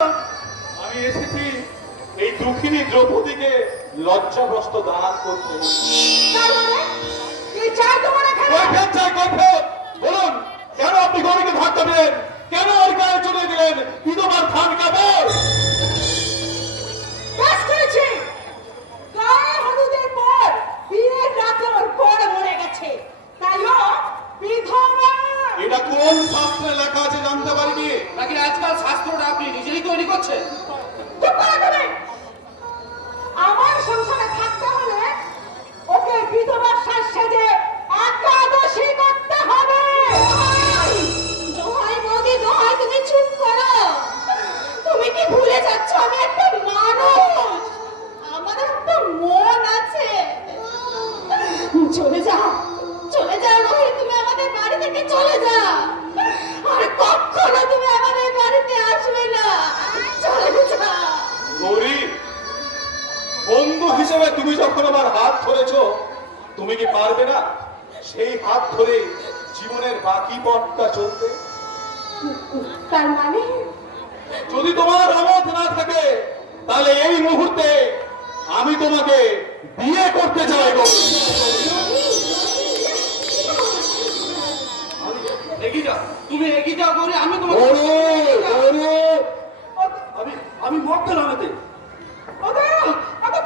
আমি এসেছি এই দুঃখিনী দ্রৌপদীকে লজ্জাগ্রস্ত দান করতে। বলুন কেন আপনি গৌরীকে ধাক্কা দিলেন, কেন ওর গায়ে চলে দিলেন বিধবার থান কাপড়? এটা কোন শাস্ত্রে লেখা আছে জানতে পারিনি? নাকি আজকাল শাস্ত্রটা আপনি নিজেই তৈরি করছেন? আমার সংসারে থাকতে হলে ওকে বিধবার সাজে একাদশী করতে হবে। দোহাই বৌদি, দোহাই তুমি চুপ করো। তুমি কি ভুলে যাচ্ছ আমি একটা মানুষ, আমার একটা মন আছে। চলে যাও, চলে যাও রোহিত, তুমি আমাদের বাড়ি থেকে চলে যাও। আর কখনো তুমি আমাদের বাড়িতে আসবে না, চলে যাও। গৌরী, বন্ধু হিসেবে তুমি যখন আমার হাত ধরেছো, তুমি কি পারবে না সেই হাত ধরে জীবনের বাকি পথটা চলতে? তার মানে যদি তোমার অমত না থাকে তাহলে এই মুহূর্তে আমি তোমাকে বিয়ে করতে চাই। এগিয়ে যাও, তুমি এগিয়ে যাও গৌরী, আমি তোমাকে আমি মরতে নামেতে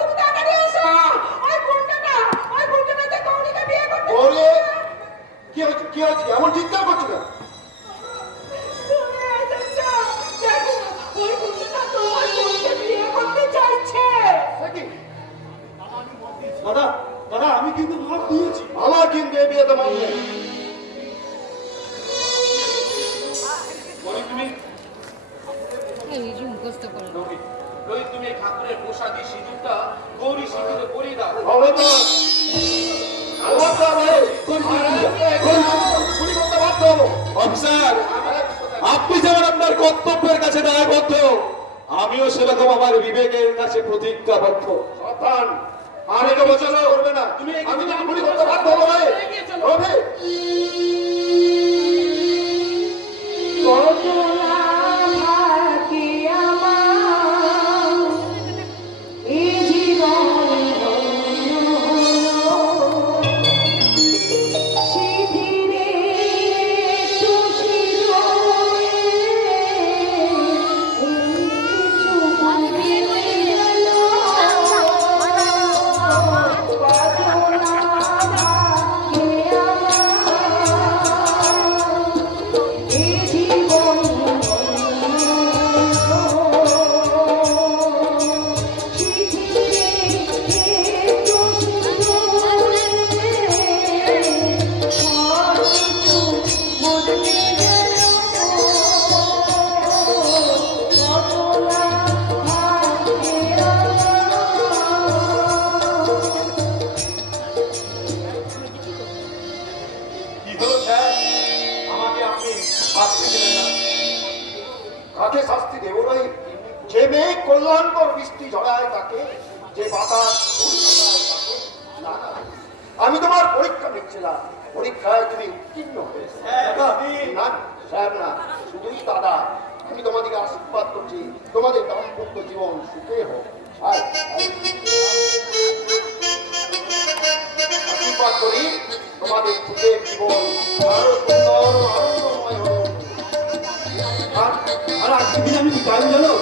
তুমি তাড়াতাড়ি এসো। ওই গুন্ডাটা, ওই গুন্ডাটা যে গৌরীকে বিয়ে করতে কি হচ্ছে, কি হচ্ছে, এমন চিৎকার করছো কেন? তুমি এসেছো, দেখো ওই গুন্ডাটা তোমার বোনকে বিয়ে করতে চাইছে। দাদা দাদা, আমি কিন্তু মত দিয়েছি, আমার কিন্তু এই বিয়েতে মানে রোহিত, তুমি এই ঠাকুরের প্রসাদী সিঁদুরটা গৌরী সিঁদুরে পরিয়ে দাও। অফিসার, আপনি যেমন আপনার কর্তব্যের কাছে দায়বদ্ধ, আমিও সেরকম আমার বিবেকের কাছে প্রতিজ্ঞাবদ্ধ। সাবধান, আর এটা বছর করবে না। তুমি আমি তো গুলি করতে বাধ্য হবো। এগিয়ে চলো। কাকে শাস্তি দেব নাই? যে মেয়ে কল্যাণকর বৃষ্টি ঝরায় তাকে, যে বাতাস তাকে। না না, আমি তোমার পরীক্ষা নিচ্ছিলাম, পরীক্ষায় তুমি উত্তীর্ণ হয়েছে। না স্যার না, শুধুই দাদা, আমি তোমাদেরকে আশীর্বাদ করছি, তোমাদের দাম্পত্য জীবন সুখে হোক। আশীর্বাদ করি তোমাদের সুখের জীবন আরো সুন্দর, আনন্দময় হোক। আর আজকে দিন আমি কি জানো?